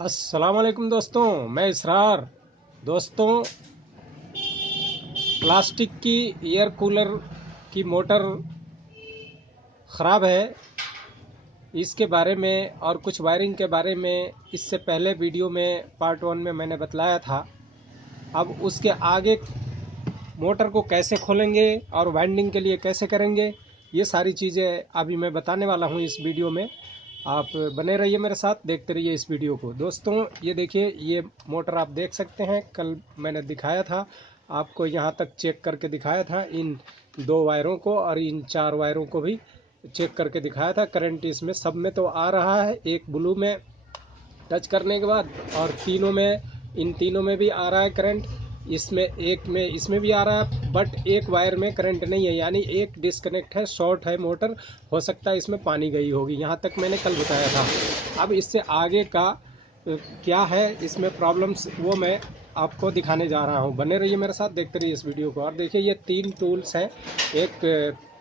अस्सलाम वालेकुम दोस्तों, मैं इसरार। दोस्तों, प्लास्टिक की एयर कूलर की मोटर ख़राब है। इसके बारे में और कुछ वायरिंग के बारे में इससे पहले वीडियो में पार्ट 1 में मैंने बतलाया था। अब उसके आगे मोटर को कैसे खोलेंगे और वाइंडिंग के लिए कैसे करेंगे, ये सारी चीज़ें अभी मैं बताने वाला हूँ इस वीडियो में। आप बने रहिए मेरे साथ, देखते रहिए इस वीडियो को। दोस्तों, ये देखिए, ये मोटर आप देख सकते हैं। कल मैंने दिखाया था आपको, यहाँ तक चेक करके दिखाया था, इन 2 वायरों को और इन 4 वायरों को भी चेक करके दिखाया था। करंट इसमें सब में तो आ रहा है, एक ब्लू में टच करने के बाद, और तीनों में, इन तीनों में भी आ रहा है करंट। इसमें एक में, इसमें भी आ रहा है, बट एक वायर में करंट नहीं है, यानी एक डिस्कनेक्ट है, शॉर्ट है मोटर। हो सकता है इसमें पानी गई होगी, यहाँ तक मैंने कल बताया था। अब इससे आगे का क्या है इसमें प्रॉब्लम्स, वो मैं आपको दिखाने जा रहा हूँ। बने रहिए मेरे साथ, देखते रहिए इस वीडियो को। और देखिए, ये 3 टूल्स हैं, एक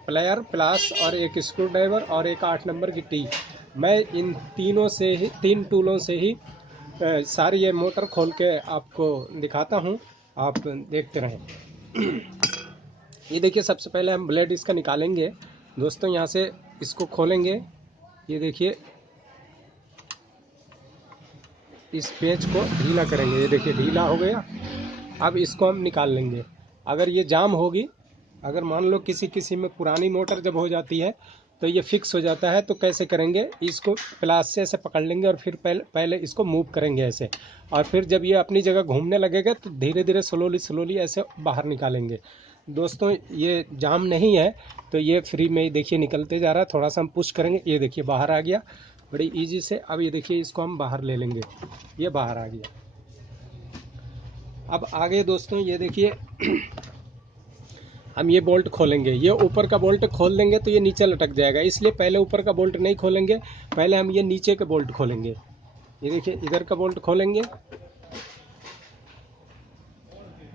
प्लेयर प्लास और एक स्क्रू ड्राइवर और एक 8 नंबर की टी। मैं इन तीनों से ही, 3 टूलों से ही सारी ये मोटर खोल के आपको दिखाता हूँ, आप देखते रहें। ये देखिए, सबसे पहले हम ब्लेड इसका निकालेंगे दोस्तों। यहाँ से इसको खोलेंगे, ये देखिए, इस पेच को ढीला करेंगे। ये देखिए, ढीला हो गया। अब इसको हम निकाल लेंगे। अगर ये जाम होगी, अगर मान लो किसी किसी में पुरानी मोटर जब हो जाती है तो ये फिक्स हो जाता है, तो कैसे करेंगे, इसको प्लास से ऐसे पकड़ लेंगे और फिर पहले इसको मूव करेंगे ऐसे, और फिर जब ये अपनी जगह घूमने लगेगा तो धीरे धीरे स्लोली स्लोली ऐसे बाहर निकालेंगे। दोस्तों, ये जाम नहीं है, तो ये फ्री में ही देखिए निकलते जा रहा है। थोड़ा सा हम पुश करेंगे, ये देखिए बाहर आ गया बड़ी ईजी से। अब ये देखिए, इसको हम बाहर ले लेंगे, ये बाहर आ गया। अब आगे दोस्तों, ये देखिए, हम ये बोल्ट खोलेंगे। ये ऊपर का बोल्ट खोल देंगे तो ये नीचे लटक जाएगा, इसलिए पहले ऊपर का बोल्ट नहीं खोलेंगे, पहले हम ये नीचे के बोल्ट खोलेंगे। ये देखिए, इधर का बोल्ट खोलेंगे।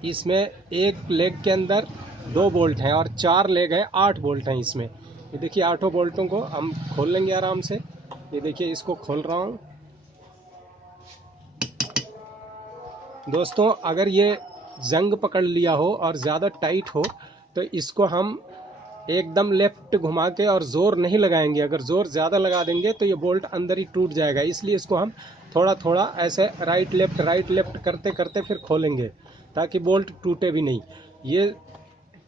इसमें एक लेग के अंदर 2 बोल्ट हैं और 4 लेग हैं, 8 बोल्ट हैं इसमें। ये देखिए, 8 बोल्टों को हम खोल लेंगे आराम से। ये देखिए, इसको खोल रहा हूँ दोस्तों। अगर ये जंग पकड़ लिया हो और ज़्यादा टाइट हो तो इसको हम एकदम लेफ्ट घुमा के और ज़ोर नहीं लगाएंगे। अगर ज़ोर ज़्यादा लगा देंगे तो ये बोल्ट अंदर ही टूट जाएगा, इसलिए इसको हम थोड़ा थोड़ा ऐसे राइट लेफ्ट करते करते फिर खोलेंगे, ताकि बोल्ट टूटे भी नहीं। ये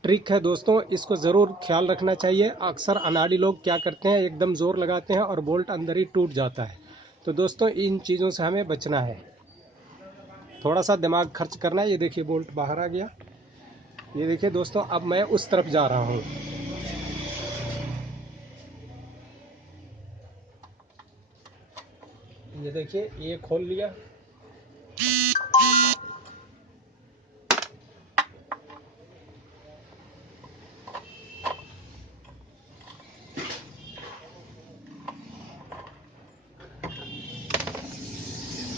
ट्रिक है दोस्तों, इसको ज़रूर ख्याल रखना चाहिए। अक्सर अनाड़ी लोग क्या करते हैं, एकदम ज़ोर लगाते हैं और बोल्ट अंदर ही टूट जाता है। तो दोस्तों, इन चीज़ों से हमें बचना है, थोड़ा सा दिमाग खर्च करना है। ये देखिए, बोल्ट बाहर आ गया। ये देखिए दोस्तों, अब मैं उस तरफ जा रहा हूँ। ये देखिए, ये खोल लिया।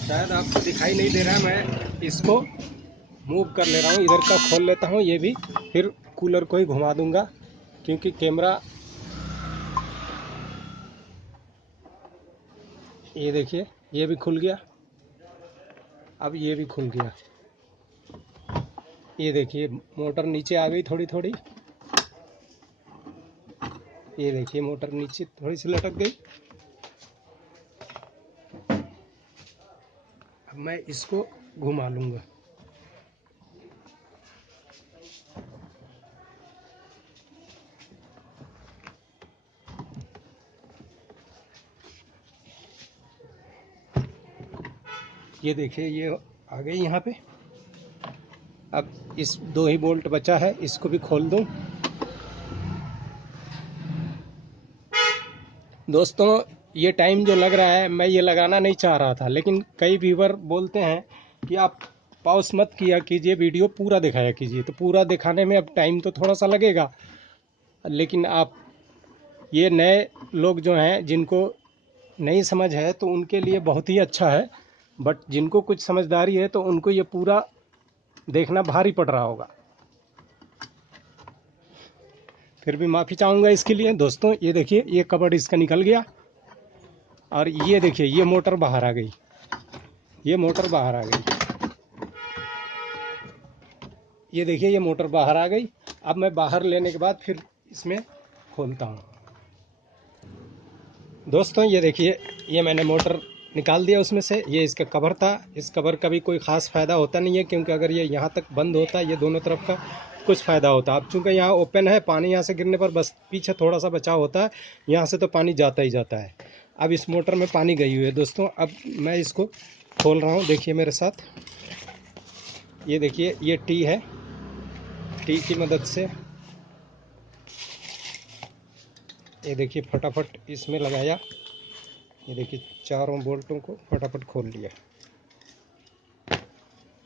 शायद आपको दिखाई नहीं दे रहा है, मैं इसको मूव कर ले रहा हूँ, इधर का खोल लेता हूँ ये भी, फिर कूलर को ही घुमा दूंगा क्योंकि कैमरा। ये देखिए, ये भी खुल गया। अब ये भी खुल गया। ये देखिए, मोटर नीचे आ गई थोड़ी थोड़ी। ये देखिए, मोटर नीचे थोड़ी सी लटक गई। अब मैं इसको घुमा लूँगा। ये देखिए, ये आ गई यहाँ पे। अब इस 2 ही बोल्ट बचा है, इसको भी खोल दूँ दोस्तों। ये टाइम जो लग रहा है, मैं ये लगाना नहीं चाह रहा था, लेकिन कई व्यूवर बोलते हैं कि आप पॉज मत किया कीजिए, वीडियो पूरा दिखाया कीजिए। तो पूरा दिखाने में अब टाइम तो थोड़ा सा लगेगा, लेकिन आप, ये नए लोग जो हैं, जिनको नहीं समझ है, तो उनके लिए बहुत ही अच्छा है। बट जिनको कुछ समझदारी है तो उनको ये पूरा देखना भारी पड़ रहा होगा। फिर भी माफ़ी चाहूँगा इसके लिए दोस्तों। ये देखिए, ये कबर्ड इसका निकल गया और ये देखिए, ये मोटर बाहर आ गई। ये मोटर बाहर आ गई, ये देखिए ये मोटर बाहर आ गई। अब मैं बाहर लेने के बाद फिर इसमें खोलता हूँ। दोस्तों ये देखिए, ये मैंने मोटर निकाल दिया उसमें से। ये इसका कवर था, इस कवर का भी कोई ख़ास फ़ायदा होता नहीं है, क्योंकि अगर ये यहाँ तक बंद होता ये दोनों तरफ का कुछ फ़ायदा होता। अब चूँकि यहाँ ओपन है, पानी यहाँ से गिरने पर बस पीछे थोड़ा सा बचाव होता है, यहाँ से तो पानी जाता ही जाता है। अब इस मोटर में पानी गई हुई है दोस्तों। अब मैं इसको खोल रहा हूँ, देखिए मेरे साथ। ये देखिए ये टी है, टी की मदद से ये देखिए फटाफट इसमें लगाया। ये देखिए चारों बोल्टों को फटाफट खोल लिया।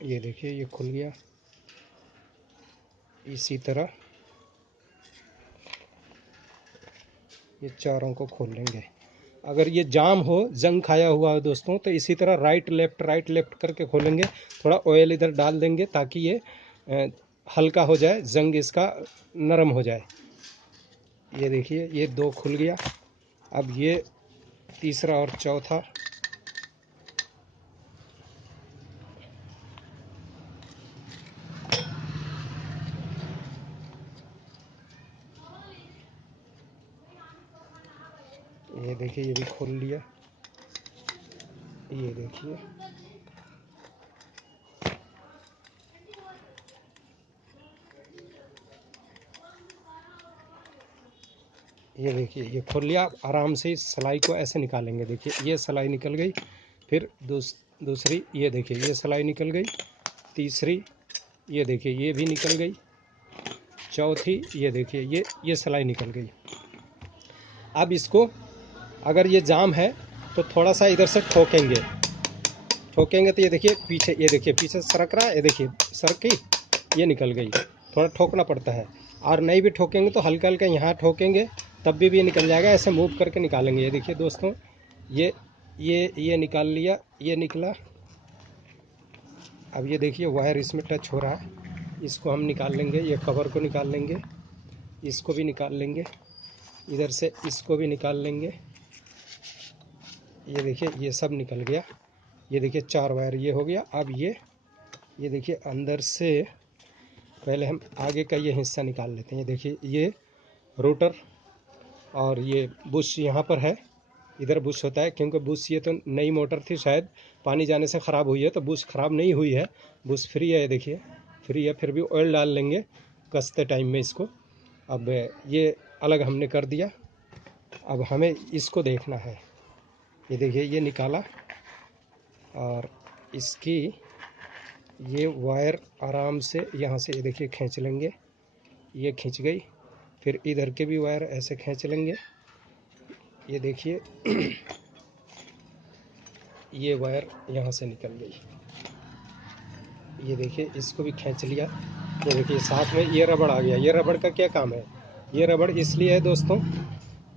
ये देखिए ये खुल गया। इसी तरह ये चारों को खोल लेंगे। अगर ये जाम हो, जंग खाया हुआ है दोस्तों, तो इसी तरह राइट लेफ्ट करके खोलेंगे। थोड़ा ऑयल इधर डाल देंगे ताकि ये हल्का हो जाए, जंग इसका नरम हो जाए। ये देखिए ये दो खुल गया। अब ये तीसरा और चौथा। ये देखिए ये भी खोल लिया। ये देखिए ये देखिए ये खोल लिया। आराम से इस सलाई को ऐसे निकालेंगे। देखिए ये सलाई निकल गई। फिर दूसरी, ये देखिए ये सलाई निकल गई। तीसरी, ये देखिए ये भी निकल गई। चौथी, ये देखिए ये सलाई निकल गई। अब इसको, अगर ये जाम है तो थोड़ा सा इधर से ठोकेंगे तो ये देखिए पीछे, ये देखिए पीछे सरक रहा है। ये देखिए सरकी, ये निकल गई। थोड़ा ठोकना पड़ता है, और नहीं भी ठोकेंगे तो हल्का हल्का यहाँ ठोकेंगे तब भी ये निकल जाएगा। ऐसे मूव करके निकालेंगे। ये देखिए दोस्तों, ये निकाल लिया, ये निकला। अब ये देखिए वायर इसमें टच हो रहा है, इसको हम निकाल लेंगे। ये कवर को निकाल लेंगे, इसको भी निकाल लेंगे, इधर से इसको भी निकाल लेंगे। ये देखिए ये सब निकल गया। ये देखिए 4 वायर ये हो गया। अब ये देखिए अंदर से पहले हम आगे का ये हिस्सा निकाल लेते हैं। ये देखिए ये रोटर और ये बुश यहाँ पर है। इधर बुश होता है, क्योंकि बुश ये तो नई मोटर थी, शायद पानी जाने से ख़राब हुई है, तो बुश ख़राब नहीं हुई है, बुश फ्री है। ये देखिए फ्री है, फिर भी ऑयल डाल लेंगे कसते टाइम में इसको। अब ये अलग हमने कर दिया। अब हमें इसको देखना है। ये देखिए ये निकाला, और इसकी ये वायर आराम से यहाँ से ये देखिए खींच लेंगे। ये खींच गई। फिर इधर के भी वायर ऐसे खींच लेंगे। ये देखिए ये वायर यहाँ से निकल गई। ये देखिए इसको भी खींच लिया। ये देखिए साथ में ये रबड़ आ गया। ये रबड़ का क्या काम है? ये रबड़ इसलिए है दोस्तों,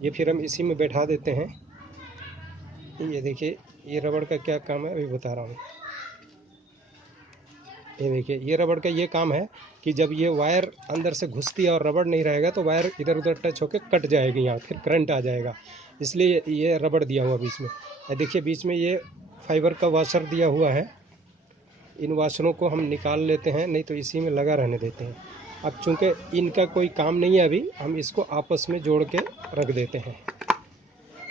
ये फिर हम इसी में बैठा देते हैं। ये देखिए ये रबड़ का क्या काम है अभी बता रहा हूँ। ये देखिए ये रबड़ का ये काम है कि जब ये वायर अंदर से घुसती है और रबड़ नहीं रहेगा तो वायर इधर उधर टच होकर कट जाएगी, यहाँ फिर करंट आ जाएगा। इसलिए ये रबड़ दिया हुआ बीच में। देखिए बीच में ये फाइबर का वाशर दिया हुआ है। इन वाशरों को हम निकाल लेते हैं, नहीं तो इसी में लगा रहने देते हैं। अब चूँकि इनका कोई काम नहीं है, अभी हम इसको आपस में जोड़ के रख देते हैं।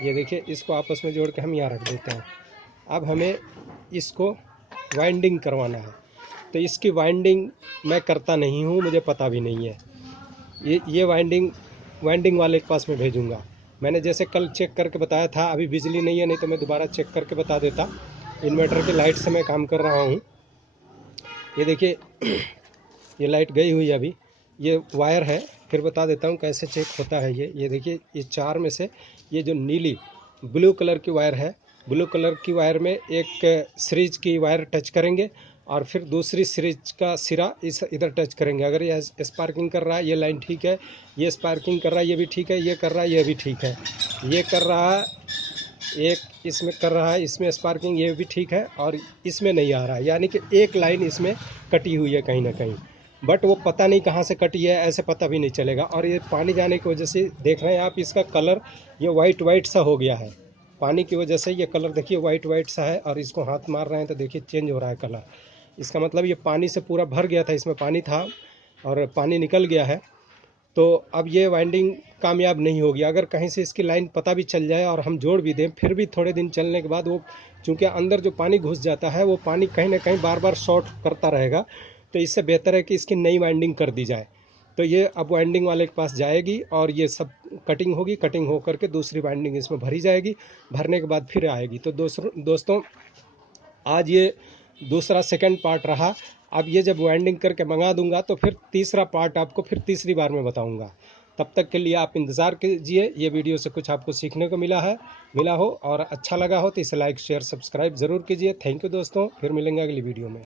ये देखिए इसको आपस में जोड़ के हम यहाँ रख देते हैं। अब हमें इसको वाइंडिंग करवाना है, तो इसकी वाइंडिंग मैं करता नहीं हूँ, मुझे पता भी नहीं है। ये वाइंडिंग वाले के पास में भेजूँगा। मैंने जैसे कल चेक करके बताया था, अभी बिजली नहीं है, नहीं तो मैं दोबारा चेक करके बता देता। इन्वर्टर की लाइट से मैं काम कर रहा हूँ। ये देखिए ये लाइट गई हुई है अभी। ये वायर है, फिर बता देता हूँ कैसे चेक होता है। ये देखिए ये 4 में से ये जो नीली ब्लू कलर की वायर है, ब्लू कलर की वायर में एक सीरीज की वायर टच करेंगे, और फिर दूसरी सीरीज का सिरा इस इधर टच करेंगे। अगर ये स्पार्किंग कर रहा है, ये लाइन ठीक है। ये स्पार्किंग कर रहा है, ये भी ठीक है। ये कर रहा है, ये भी ठीक है। ये कर रहा है, एक इसमें कर रहा है, इसमें स्पार्किंग, ये भी ठीक है, और इसमें नहीं आ रहा है। यानी कि एक लाइन इसमें कटी हुई है कहीं ना कहीं, बट वो पता नहीं कहाँ से कटी है, ऐसे पता भी नहीं चलेगा। और ये पानी जाने की वजह से देख रहे हैं आप, इसका कलर ये वाइट सा हो गया है। पानी की वजह से ये कलर देखिए वाइट वाइट सा है, और इसको हाथ मार रहे हैं तो देखिए चेंज हो रहा है कलर। इसका मतलब ये पानी से पूरा भर गया था, इसमें पानी था और पानी निकल गया है। तो अब ये वाइंडिंग कामयाब नहीं होगी। अगर कहीं से इसकी लाइन पता भी चल जाए और हम जोड़ भी दें, फिर भी थोड़े दिन चलने के बाद वो, चूँकि अंदर जो पानी घुस जाता है वो पानी कहीं ना कहीं बार बार शॉर्ट करता रहेगा। तो इससे बेहतर है कि इसकी नई वाइंडिंग कर दी जाए। तो ये अब वाइंडिंग वाले के पास जाएगी और ये सब कटिंग होगी, कटिंग हो करके दूसरी वाइंडिंग इसमें भरी जाएगी, भरने के बाद फिर आएगी। तो दोस्तों आज ये दूसरा सेकंड पार्ट रहा। अब ये जब वाइंडिंग करके मंगा दूंगा तो फिर तीसरा पार्ट आपको फिर तीसरी बार में बताऊंगा। तब तक के लिए आप इंतज़ार कीजिए। ये वीडियो से कुछ आपको सीखने को मिला हो और अच्छा लगा हो तो इसे लाइक शेयर सब्सक्राइब ज़रूर कीजिए। थैंक यू दोस्तों, फिर मिलेंगे अगली वीडियो में।